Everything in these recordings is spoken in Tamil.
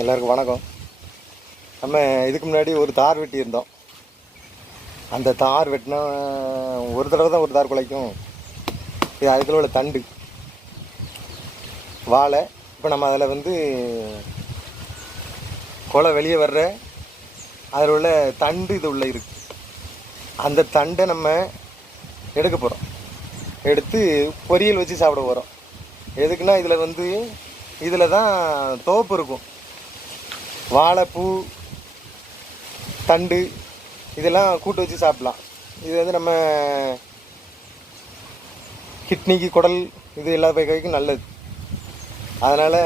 எல்லாருக்கும் வணக்கம். நம்ம இதுக்கு முன்னாடி ஒரு தார் வெட்டியிருந்தோம். அந்த தார் வெட்டினா ஒரு தடவை தான் ஒரு தார் குலைக்கும். இது அதுக்குள்ள உள்ள தண்டு வாழை. இப்போ நம்ம அதில் கொலை வெளியே வர்ற அதில் உள்ள தண்டு இது உள்ள இருக்குது. அந்த தண்டை நம்ம எடுக்க போகிறோம். எடுத்து பொரியல் வச்சு சாப்பிட போகிறோம். எதுக்குன்னா இதில் தான் தோப்பு இருக்கும். வாழைப்பூ தண்டு இதெல்லாம் கூட்டு வச்சு சாப்பிட்லாம். இது நம்ம கிட்னிக்கு குடல் இது எல்லா கைக்கும் நல்லது. அதனால்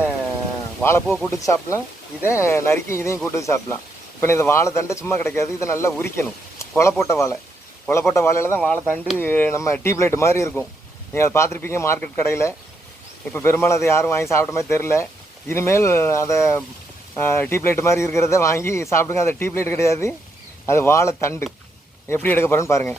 வாழைப்பூவை கூட்டு வச்சு சாப்பிட்லாம். இதை நறுக்கி இதையும் கூட்டு வச்சு சாப்பிட்லாம். இப்போ இந்த வாழை தண்டை சும்மா கிடைக்காது. இதை நல்லா உரிக்கணும். கொலை போட்ட வாழையில் தான் வாழை தண்டு நம்ம டீ பிளேட் மாதிரி இருக்கும். நீங்கள் அதை பார்த்துருப்பீங்க மார்க்கெட் கடையில். இப்போ பெரும்பாலும் அதை யாரும் வாங்கி சாப்பிட்ட மாதிரி தெரில. இனிமேல் அதை டீ பிளேட் மாதிரி இருக்கிறத வாங்கி சாப்பிடுங்க. அது டீ பிளேட் கிடையாது, அது வாழை தண்டு. எப்படி எடுக்க போகிறேன்னு பாருங்கள்.